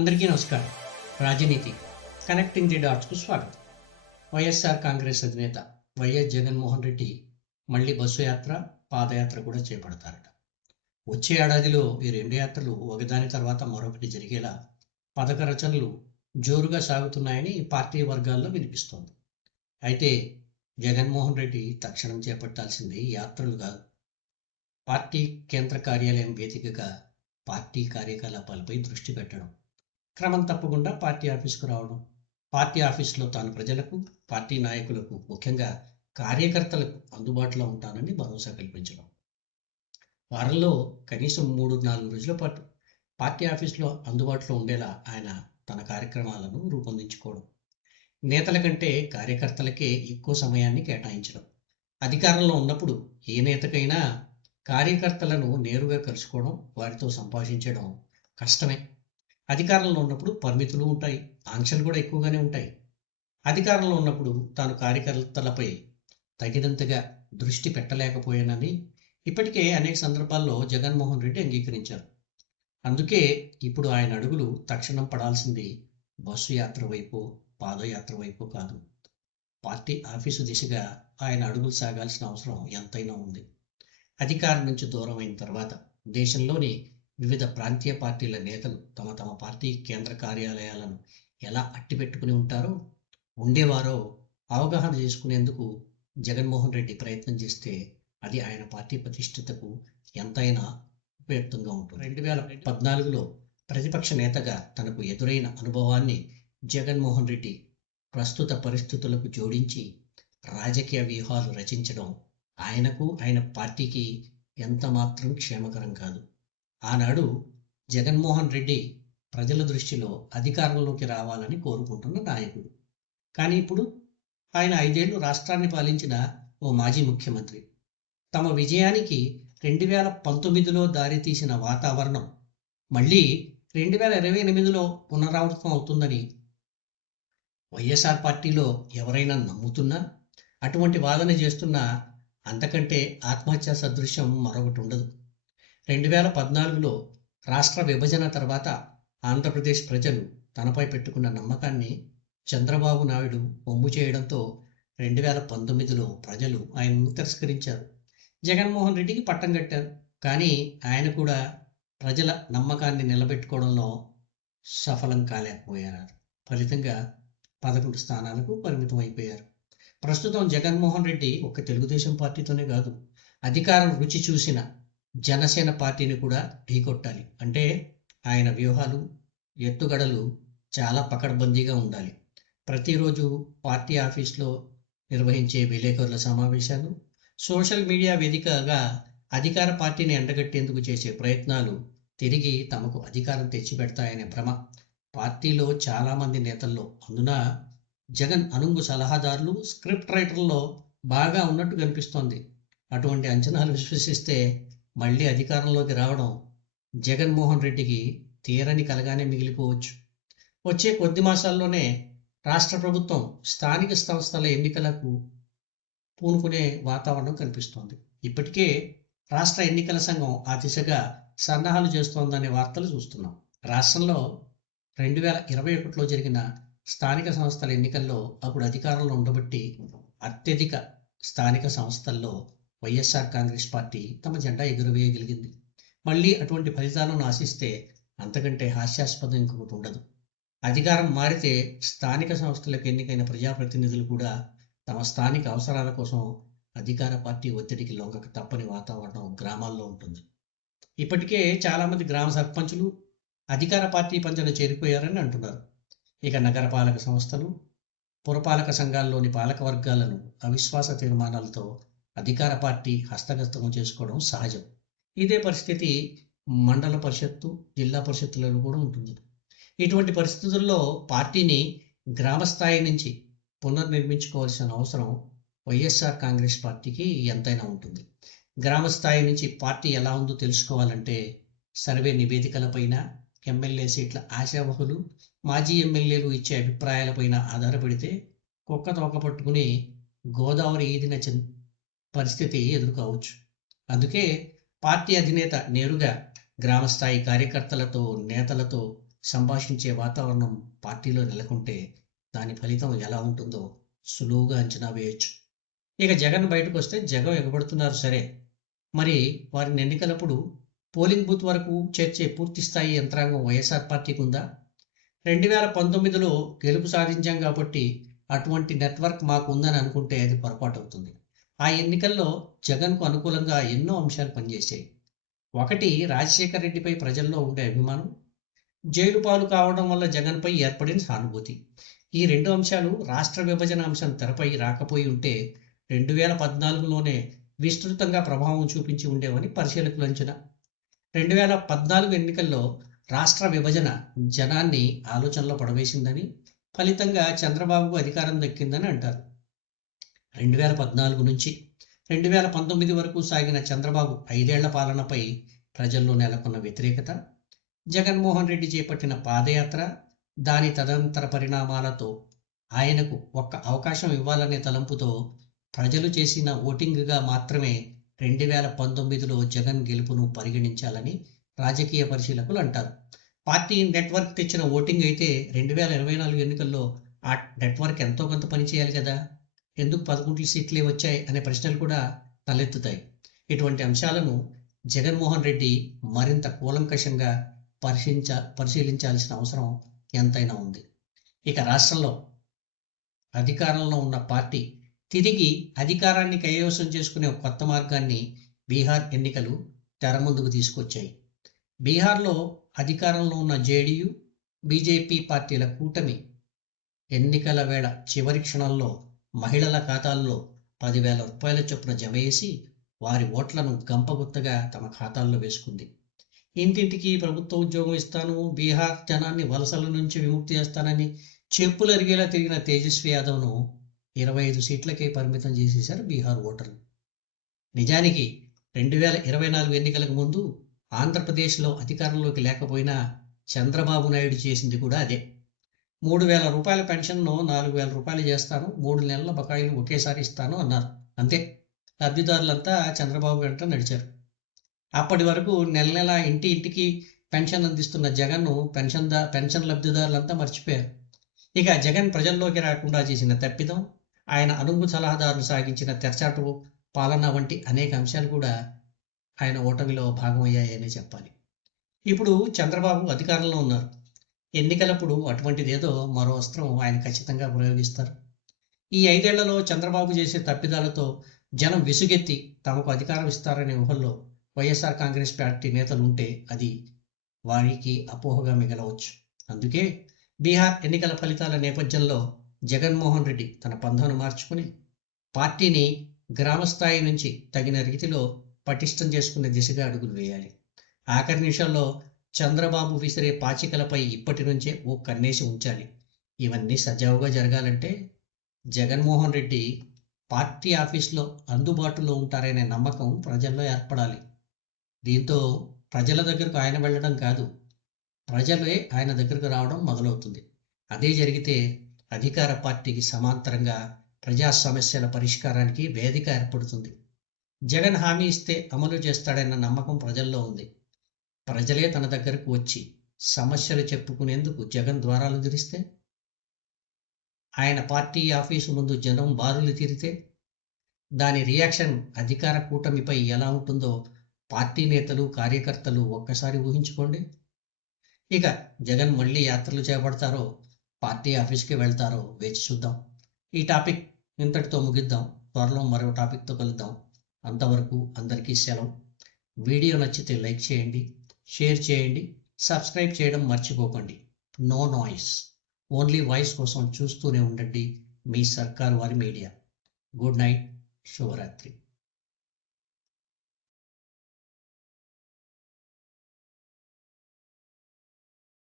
అందరికీ నమస్కారం. రాజనీతి కనెక్టింగ్ ది డాట్స్కు స్వాగతం. వైఎస్ఆర్ కాంగ్రెస్ అధినేత వైఎస్ జగన్మోహన్ రెడ్డి మళ్ళీ బస్సు యాత్ర పాదయాత్ర కూడా చేపడతారట. వచ్చే ఏడాదిలో ఈ రెండు యాత్రలు ఒకదాని తర్వాత మరొకటి జరిగేలా పథక రచనలు జోరుగా సాగుతున్నాయని పార్టీ వర్గాల్లో వినిపిస్తోంది. అయితే జగన్మోహన్ రెడ్డి తక్షణం చేపట్టాల్సింది యాత్రలు కాదు. పార్టీ కేంద్ర కార్యాలయం వేదికగా పార్టీ కార్యకలాపాలపై దృష్టి పెట్టడం. క్రమం తప్పకుండా పార్టీ ఆఫీస్కు రావడం. పార్టీ ఆఫీసులో తాను ప్రజలకు పార్టీ నాయకులకు ముఖ్యంగా కార్యకర్తలకు అందుబాటులో ఉంటానని భరోసా కల్పించడం. వారంలో కనీసం మూడు నాలుగు రోజుల పాటు పార్టీ ఆఫీసులో అందుబాటులో ఉండేలా ఆయన తన కార్యక్రమాలను రూపొందించుకోవడం. నేతల కంటే కార్యకర్తలకే ఎక్కువ సమయాన్ని కేటాయించడం. అధికారంలో ఉన్నప్పుడు ఏ నేతకైనా కార్యకర్తలను నేరుగా కలుసుకోవడం వారితో సంభాషించడం కష్టమే. అధికారంలో ఉన్నప్పుడు పరిమితులు ఉంటాయి ఆంక్షలు కూడా ఎక్కువగానే ఉంటాయి. అధికారంలో ఉన్నప్పుడు తాను కార్యకర్తలపై తగినంతగా దృష్టి పెట్టలేకపోయానని ఇప్పటికే అనేక సందర్భాల్లో జగన్మోహన్ రెడ్డి అంగీకరించారు. అందుకే ఇప్పుడు ఆయన అడుగులు తక్షణం పడాల్సింది బస్సు యాత్ర వైపు పాదయాత్ర వైపు కాదు. పార్టీ ఆఫీసు దిశగా ఆయన అడుగులు సాగాల్సిన అవసరం ఎంతైనా ఉంది. అధికారం నుంచి దూరం అయిన తర్వాత దేశంలోని వివిధ ప్రాంతీయ పార్టీల నేతలు తమ తమ పార్టీ కేంద్ర కార్యాలయాలను ఎలా అట్టిపెట్టుకుని ఉంటారో ఉండేవారో అవగాహన చేసుకునేందుకు జగన్మోహన్ రెడ్డి ప్రయత్నం చేస్తే అది ఆయన పార్టీ ప్రతిష్టతకు ఎంతైనా ఉపయుక్తంగా ఉంటుంది. రెండు వేల పద్నాలుగులో ప్రతిపక్ష నేతగా తనకు ఎదురైన అనుభవాన్ని జగన్మోహన్ రెడ్డి ప్రస్తుత పరిస్థితులకు జోడించి రాజకీయ వ్యూహాలు రచించడం ఆయనకు ఆయన పార్టీకి ఎంత మాత్రం క్షేమకరం కాదు. ఆనాడు జగన్మోహన్ రెడ్డి ప్రజల దృష్టిలో అధికారంలోకి రావాలని కోరుకుంటున్న నాయకుడు. కానీ ఇప్పుడు ఆయన ఐదేళ్ళు రాష్ట్రాన్ని పాలించిన ఓ మాజీ ముఖ్యమంత్రి. తమ విజయానికి రెండు వేల పంతొమ్మిదిలో దారితీసిన వాతావరణం మళ్ళీ రెండు వేల ఇరవై ఎనిమిదిలో పునరావృతం అవుతుందని వైఎస్ఆర్ పార్టీలో ఎవరైనా నమ్ముతున్నా అటువంటి వాదన చేస్తున్నా అంతకంటే ఆత్మహత్య సదృశ్యం మరొకటి ఉండదు. రెండు వేల పద్నాలుగులో రాష్ట్ర విభజన తర్వాత ఆంధ్రప్రదేశ్ ప్రజలు తనపై పెట్టుకున్న నమ్మకాన్ని చంద్రబాబు నాయుడు ఒమ్ము చేయడంతో రెండు వేల పంతొమ్మిదిలో ప్రజలు ఆయనను తిరస్కరించారు జగన్మోహన్ రెడ్డికి పట్టం కట్టారు. కానీ ఆయన కూడా ప్రజల నమ్మకాన్ని నిలబెట్టుకోవడంలో సఫలం కాలేకపోయారు. ఫలితంగా పదకొండు స్థానాలకు పరిమితం అయిపోయారు ప్రస్తుతం జగన్మోహన్ రెడ్డి ఒక తెలుగుదేశం పార్టీతోనే కాదు అధికారం రుచి చూసిన జనసేన పార్టీని కూడా ఢీకొట్టాలి. అంటే ఆయన వ్యూహాలు ఎత్తుగడలు చాలా పకడ్బందీగా ఉండాలి. ప్రతిరోజు పార్టీ ఆఫీస్లో నిర్వహించే విలేకరుల సమావేశాలు సోషల్ మీడియా వేదికగా అధికార పార్టీని ఎండగట్టేందుకు చేసే ప్రయత్నాలు తిరిగి తమకు అధికారం తెచ్చిపెడతాయనే భ్రమ పార్టీలో చాలామంది నేతల్లో. అందున జగన్ అనుంగు సలహాదారులు స్క్రిప్ట్ రైటర్లో బాగా ఉన్నట్టు కనిపిస్తోంది. అటువంటి అంచనాలు విశ్వసిస్తే మళ్ళీ అధికారంలోకి రావడం జగన్మోహన్ రెడ్డికి తీరని కలగానే మిగిలిపోవచ్చు. వచ్చే కొద్ది మాసాల్లోనే రాష్ట్ర ప్రభుత్వం స్థానిక సంస్థల ఎన్నికలకు పూనుకునే వాతావరణం కనిపిస్తోంది. ఇప్పటికే రాష్ట్ర ఎన్నికల సంఘం ఆ దిశగా సన్నాహాలు చేస్తోందనే వార్తలు చూస్తున్నాం. రాష్ట్రంలో రెండు వేల ఇరవై ఒకటిలో జరిగిన స్థానిక సంస్థల ఎన్నికల్లో అప్పుడు అధికారంలో ఉండబట్టి అత్యధిక స్థానిక సంస్థల్లో వైఎస్ఆర్ కాంగ్రెస్ పార్టీ తమ జెండా ఎగురవేయగలిగింది. మళ్ళీ అటువంటి ఫలితాలను ఆశిస్తే అంతకంటే హాస్యాస్పదం ఇంకొకటి ఉండదు. అధికారం మారితే స్థానిక సంస్థలకు ఎన్నికైన ప్రజాప్రతినిధులు కూడా తమ స్థానిక అవసరాల కోసం అధికార పార్టీ ఒత్తిడికి లొంగక తప్పని వాతావరణం గ్రామాల్లో ఉంటుంది. ఇప్పటికే చాలామంది గ్రామ సర్పంచులు అధికార పార్టీ పంచన చేరిపోయారని అంటున్నారు. ఇక నగరపాలక సంస్థలు పురపాలక సంఘాల్లోని పాలక వర్గాలను అవిశ్వాస తీర్మానాలతో అధికార పార్టీ హస్తగతం చేసుకోవడం సహజం. ఇదే పరిస్థితి మండల పరిషత్తు జిల్లా పరిషత్తులలో కూడా ఉంటుంది. ఇటువంటి పరిస్థితుల్లో పార్టీని గ్రామ స్థాయి నుంచి పునర్నిర్మించుకోవాల్సిన అవసరం వైఎస్ఆర్ కాంగ్రెస్ పార్టీకి ఎంతైనా ఉంటుంది. గ్రామ స్థాయి నుంచి పార్టీ ఎలా ఉందో తెలుసుకోవాలంటే సర్వే నివేదికలపైన ఎమ్మెల్యే సీట్ల ఆశావహులు మాజీ ఎమ్మెల్యేలు ఇచ్చే అభిప్రాయాలపైన ఆధారపడితే కుక్క తోక పట్టుకుని గోదావరి ఈదిన పరిస్థితి ఎదుర్కోవచ్చు. అందుకే పార్టీ అధినేత నేరుగా గ్రామస్థాయి కార్యకర్తలతో నేతలతో సంభాషించే వాతావరణం పార్టీలో నెలకొంటే దాని ఫలితం ఎలా ఉంటుందో సులువుగా అంచనా వేయొచ్చు. ఇక జగన్ బయటకు వస్తే జగన్ ఎగబడుతున్నారు సరే. మరి వారిని ఎన్నికలప్పుడు పోలింగ్ బూత్ వరకు చేర్చే పూర్తి స్థాయి యంత్రాంగం వైఎస్ఆర్ పార్టీకి ఉందా? రెండు వేల పంతొమ్మిదిలో గెలుపు సాధించాం కాబట్టి అటువంటి నెట్వర్క్ మాకు ఉందని అనుకుంటే అది పొరపాటు అవుతుంది ఆ ఎన్నికల్లో జగన్కు అనుకూలంగా ఎన్నో అంశాలు పనిచేశాయి. ఒకటి రాజశేఖర రెడ్డిపై ప్రజల్లో ఉండే అభిమానం. జైలు పాలు కావడం వల్ల జగన్పై ఏర్పడిన సానుభూతి. ఈ రెండు అంశాలు రాష్ట్ర విభజన అంశం తెరపై రాకపోయి ఉంటే రెండు వేల పద్నాలుగులోనే విస్తృతంగా ప్రభావం చూపించి ఉండేవని పరిశీలకులు అంచనా. రెండు వేల పద్నాలుగు ఎన్నికల్లో రాష్ట్ర విభజన జనాన్ని ఆలోచనలో పడవేసిందని ఫలితంగా చంద్రబాబుకు అధికారం దక్కిందని అంటారు. రెండు వేల పద్నాలుగు నుంచి రెండు వేల పంతొమ్మిది వరకు సాగిన చంద్రబాబు ఐదేళ్ళ పాలనపై ప్రజల్లో నెలకొన్న వ్యతిరేకత జగన్మోహన్ రెడ్డి చేపట్టిన పాదయాత్ర దాని తదంతర పరిణామాలతో ఆయనకు ఒక్క అవకాశం ఇవ్వాలనే తలంపుతో ప్రజలు చేసిన ఓటింగ్గా మాత్రమే రెండు వేల పంతొమ్మిదిలో జగన్ గెలుపును పరిగణించాలని రాజకీయ పరిశీలకులు అంటారు. పార్టీ నెట్వర్క్ తెచ్చిన ఓటింగ్ అయితే రెండు వేల ఇరవై నాలుగు ఎన్నికల్లో ఆ నెట్వర్క్ ఎంతో కొంత పనిచేయాలి కదా? ఎందుకు పదకొండు సీట్లే వచ్చాయి అనే ప్రశ్నలు కూడా తలెత్తుతాయి. ఇటువంటి అంశాలను జగన్మోహన్ రెడ్డి మరింత కూలంకషంగా పరిశీలించ పరిశీలించాల్సిన అవసరం ఎంతైనా ఉంది. ఇక రాష్ట్రంలో అధికారంలో ఉన్న పార్టీ తిరిగి అధికారాన్ని కైవసం చేసుకునే కొత్త మార్గాన్ని బీహార్ ఎన్నికలు తెర ముందుకు తీసుకొచ్చాయి. బీహార్లో అధికారంలో ఉన్న జేడీయూ బీజేపీ పార్టీల కూటమి ఎన్నికల వేళ చివరి క్షణంలో మహిళల ఖాతాల్లో పదివేల రూపాయల చొప్పున జమ వేసి వారి ఓట్లను గంపగుత్తగా తమ ఖాతాల్లో వేసుకుంది. ఇంటింటికి ప్రభుత్వ ఉద్యోగం ఇస్తాను బీహార్ జనాన్ని వలసల నుంచి విముక్తి చేస్తానని చెప్పులు అరిగేలా తిరిగిన తేజస్వి యాదవ్ను ఇరవై ఐదు సీట్లకే పరిమితం చేసేశారు బీహార్ ఓటర్లు. నిజానికి రెండు వేల ఇరవై నాలుగు ఎన్నికలకు ముందు ఆంధ్రప్రదేశ్లో అధికారంలోకి లేకపోయినా చంద్రబాబు నాయుడు చేసింది కూడా అదే. మూడు వేల రూపాయల పెన్షన్ను నాలుగు వేల రూపాయలు చేస్తాను. మూడు నెలల బకాయిలు ఒకేసారి ఇస్తాను అన్నారు. అంతే. లబ్ధిదారులంతా చంద్రబాబు వెంట నడిచారు. అప్పటి వరకు నెల నెల ఇంటి ఇంటికి పెన్షన్ అందిస్తున్న జగన్ను పెన్షన్ దా పెన్షన్ లబ్ధిదారులంతా మర్చిపోయారు. ఇక జగన్ ప్రజల్లోకి రాకుండా చేసిన తప్పిదం ఆయన అనుగు సలహాదారులు సాగించిన తెరచాటు పాలన వంటి అనేక అంశాలు కూడా ఆయన ఓటమిలో భాగమయ్యాయని చెప్పాలి. ఇప్పుడు చంద్రబాబు అధికారంలో ఉన్నారు. ఎన్నికలప్పుడు అటువంటిదేదో మరో అస్త్రం ఆయన ఖచ్చితంగా ప్రయోగిస్తారు. ఈ ఐదేళ్ళలో చంద్రబాబు చేసే తప్పిదాలతో జనం విసుగెత్తి తమకు అధికారం ఇస్తారనే ఊహల్లో వైఎస్ఆర్ కాంగ్రెస్ పార్టీ నేతలు ఉంటే అది వారికి అపోహగా మిగలవచ్చు. అందుకే బీహార్ ఎన్నికల ఫలితాల నేపథ్యంలో జగన్మోహన్ రెడ్డి తన పంధను మార్చుకుని పార్టీని గ్రామస్థాయి నుంచి తగిన రీతిలో పటిష్టం చేసుకునే దిశగా అడుగులు వేయాలి. ఆఖరి నిమిషంలో చంద్రబాబు విసిరే పాచికలపై ఇప్పటి నుంచే ఓ కన్నేసి ఉంచాలి. ఇవన్నీ సజావుగా జరగాలంటే జగన్మోహన్ రెడ్డి పార్టీ ఆఫీస్లో అందుబాటులో ఉంటారనే నమ్మకం ప్రజల్లో ఏర్పడాలి. దీంతో ప్రజల దగ్గరకు ఆయన వెళ్ళడం కాదు ప్రజలే ఆయన దగ్గరకు రావడం మొదలవుతుంది. అదే జరిగితే అధికార పార్టీకి సమాంతరంగా ప్రజా సమస్యల పరిష్కారానికి వేదిక ఏర్పడుతుంది. జగన్ హామీ ఇస్తే అమలు చేస్తాడన్న నమ్మకం ప్రజల్లో ఉంది. ప్రజలే తన దగ్గరకు వచ్చి సమస్యలు చెప్పుకునేందుకు జగన్ ద్వారాలు తెరిస్తే? ఆయన పార్టీ ఆఫీసు ముందు జనం బారులు తీరితే? దాని రియాక్షన్ అధికార కూటమిపై ఎలా ఉంటుందో పార్టీ నేతలు కార్యకర్తలు ఒక్కసారి ఊహించుకోండి. ఇక జగన్ మళ్ళీ యాత్రలు చేపడతారో పార్టీ ఆఫీస్కి వెళ్తారో వేచి చూద్దాం. ఈ టాపిక్ ఇంతటితో ముగిద్దాం. త్వరలో మరో టాపిక్తో కలుద్దాం. అంతవరకు అందరికీ సెలవు. వీడియో నచ్చితే లైక్ చేయండి. షేర్ చేయండి సబ్స్క్రైబ్ చేయడం మర్చిపోకండి. నో నాయిస్ ఓన్లీ వాయిస్ కోసం చూస్తూనే ఉండండి మీ సర్కారు వారి మీడియా గుడ్ నైట్ శుభరాత్రి